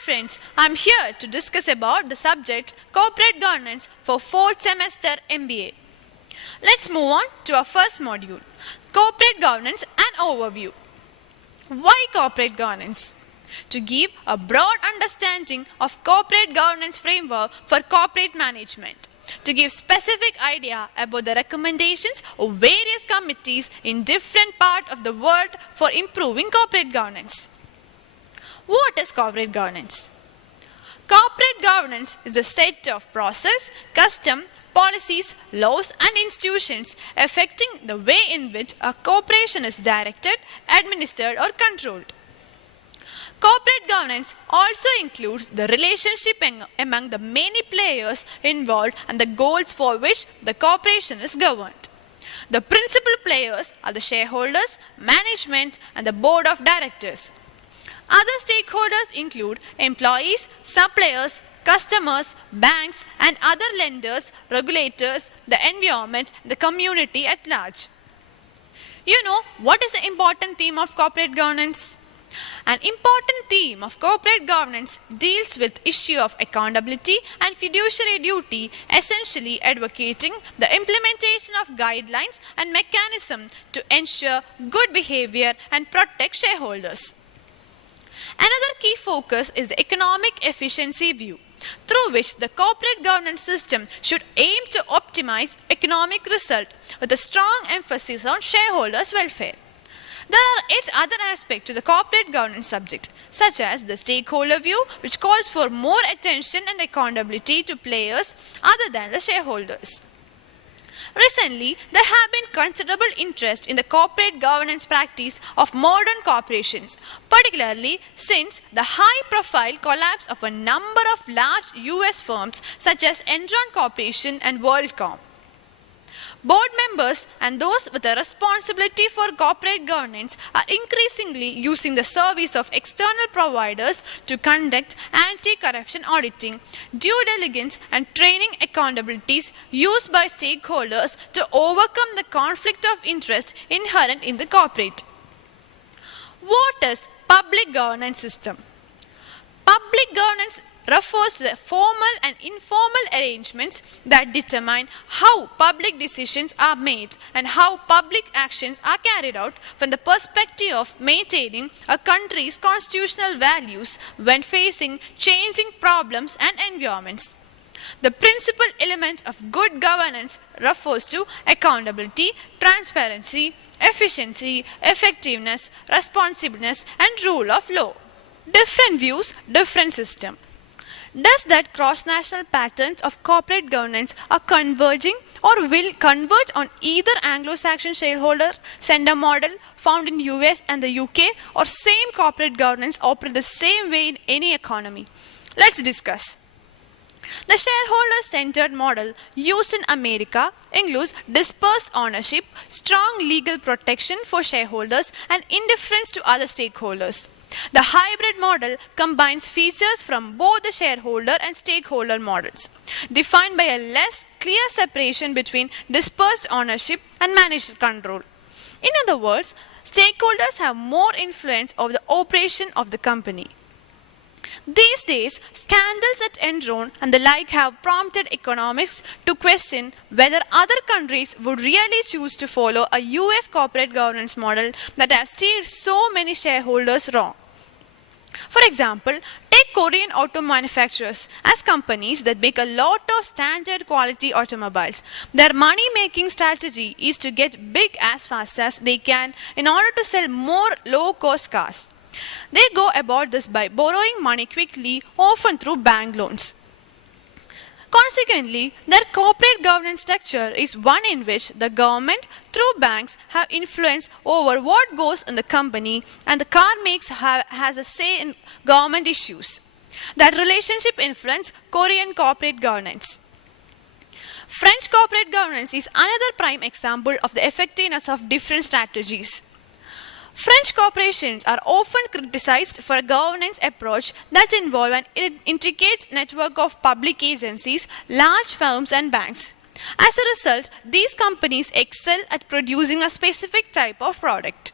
friends, I'm here to discuss about the subject Corporate Governance for 4th semester MBA. Let's move on to our first module, Corporate Governance and Overview. Why Corporate Governance? To give a broad understanding of corporate governance framework for corporate management. To give specific idea about the recommendations of various committees in different parts of the world for improving corporate governance. What is corporate governance? Corporate governance is a set of process, custom, policies, laws and institutions affecting the way in which a corporation is directed, administered or controlled. Corporate governance also includes the relationship among the many players involved and the goals for which the corporation is governed. The principal players are the shareholders, management and the board of directors. Other stakeholders include employees, suppliers, customers, banks and other lenders, regulators, the environment, the community at large. You know what is the important theme of corporate governance? An important theme of corporate governance deals with issue of accountability and fiduciary duty, essentially advocating the implementation of guidelines and mechanisms to ensure good behavior and protect shareholders. Another key focus is the economic efficiency view, through which the corporate governance system should aim to optimize economic result with a strong emphasis on shareholders' welfare. There are 8 other aspects to the corporate governance subject, such as the stakeholder view, which calls for more attention and accountability to players other than the shareholders. Recently, there have been considerable interest in the corporate governance practice of modern corporations, particularly since the high-profile collapse of a number of large US firms such as Enron Corporation and WorldCom. Board members and those with a responsibility for corporate governance are increasingly using the service of external providers to conduct anti-corruption auditing, due diligence and training accountabilities used by stakeholders to overcome the conflict of interest inherent in the corporate. What is public governance system? Public governance refers to the formal and informal arrangements that determine how public decisions are made and how public actions are carried out from the perspective of maintaining a country's constitutional values when facing changing problems and environments. The principal element of good governance refers to accountability, transparency, efficiency, effectiveness, responsiveness and rule of law. Different views, different system. Does that cross-national patterns of corporate governance are converging or will converge on either Anglo-Saxon shareholder-centre model found in US and the UK, or same corporate governance operate the same way in any economy? Let's discuss. The shareholder-centered model used in America includes dispersed ownership, strong legal protection for shareholders and indifference to other stakeholders. The hybrid model combines features from both the shareholder and stakeholder models, defined by a less clear separation between dispersed ownership and managed control. In other words, stakeholders have more influence over the operation of the company. These days, scandals at Enron and the like have prompted economists to question whether other countries would really choose to follow a US corporate governance model that has steered so many shareholders wrong. For example, take Korean auto manufacturers as companies that make a lot of standard quality automobiles. Their money-making strategy is to get big as fast as they can in order to sell more low-cost cars. They go about this by borrowing money quickly, often through bank loans. Consequently, their corporate governance structure is one in which the government, through banks, have influence over what goes in the company and the car makes has a say in government issues. That relationship influences Korean corporate governance. French corporate governance is another prime example of the effectiveness of different strategies. French corporations are often criticized for a governance approach that involves an intricate network of public agencies, large firms and banks. As a result, these companies excel at producing a specific type of product.